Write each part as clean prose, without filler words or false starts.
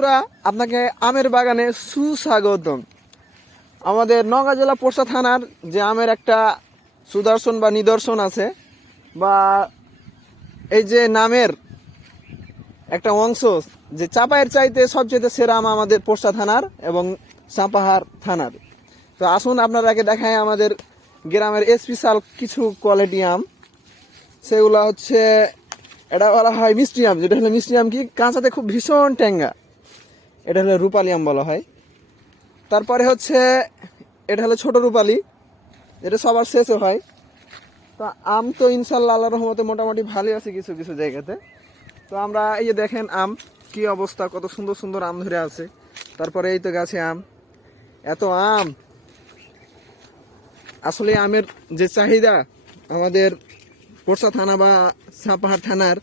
বন্ধুরা, আপনাকে আমের বাগানে সুস্বাগতম। আমাদের নওগাঁ জেলা পোরশা থানার যে আমের একটা সুদর্শন বা নিদর্শন আছে, বা এই যে নামের একটা অংশ, যে চাপায়ের চাইতে সবচেয়ে সেরা আম আমাদের পোরশা থানার এবং সাপাহার থানার। তো আসুন আপনারাকে দেখায় আমাদের গ্রামের স্পেশাল কিছু কোয়ালিটি আম। সেগুলো হচ্ছে, এটা বলা হয় মিষ্টি আম। যেটা হলো মিষ্টি আম, কি কাঁচাতে খুব ভীষণ ট্যাঙ্গা, এটা হলো রূপালি আম বলা হয়। তারপরে হচ্ছে এটা হলো ছোট রূপালি, যেটা সবার শেষে হয়। তো আম তো ইনশাল্লাহ আল্লাহর রহমতে মোটামুটি ভালোই আছে কিছু কিছু জায়গাতে। তো আমরা এই যে দেখেন আম কি অবস্থা, কত সুন্দর সুন্দর আম ধরে আছে। তারপরে এই তো গাছে আম, এত আম। আসলে আমের যে চাহিদা আমাদের পোরশা থানা বা সাপাহার থানার,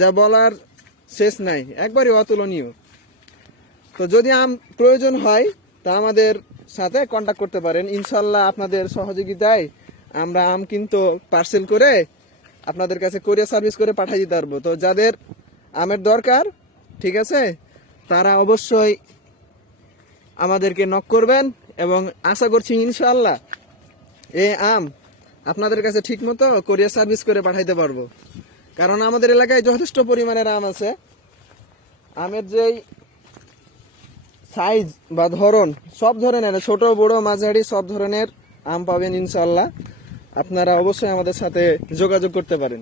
যা বলার শেষ নাই, একবারই অতুলনীয়। তো যদি আম প্রয়োজন হয় তা আমাদের সাথে কন্ট্যাক্ট করতে পারেন। ইনশাল্লাহ আপনাদের সহযোগিতায় আমরা আম কিন্তু পার্সেল করে আপনাদের কাছে কোরিয়ার সার্ভিস করে পাঠিয়ে দিতে পারবো। তো যাদের আমের দরকার, ঠিক আছে, তারা অবশ্যই আমাদেরকে নক করবেন এবং আশা করছি ইনশাল্লাহ এই আম আপনাদের কাছে ঠিক মতো কোরিয়ার সার্ভিস করে পাঠাইতে পারবো। কারণ আমাদের এলাকায় যথেষ্ট পরিমাণের আম আছে। আমের যেই সাইজ বা ধরন, সব ধরনের, ছোট বড় মাঝারি সব ধরনের আম পাবেন ইনশাল্লাহ। আপনারা অবশ্যই আমাদের সাথে যোগাযোগ করতে পারেন।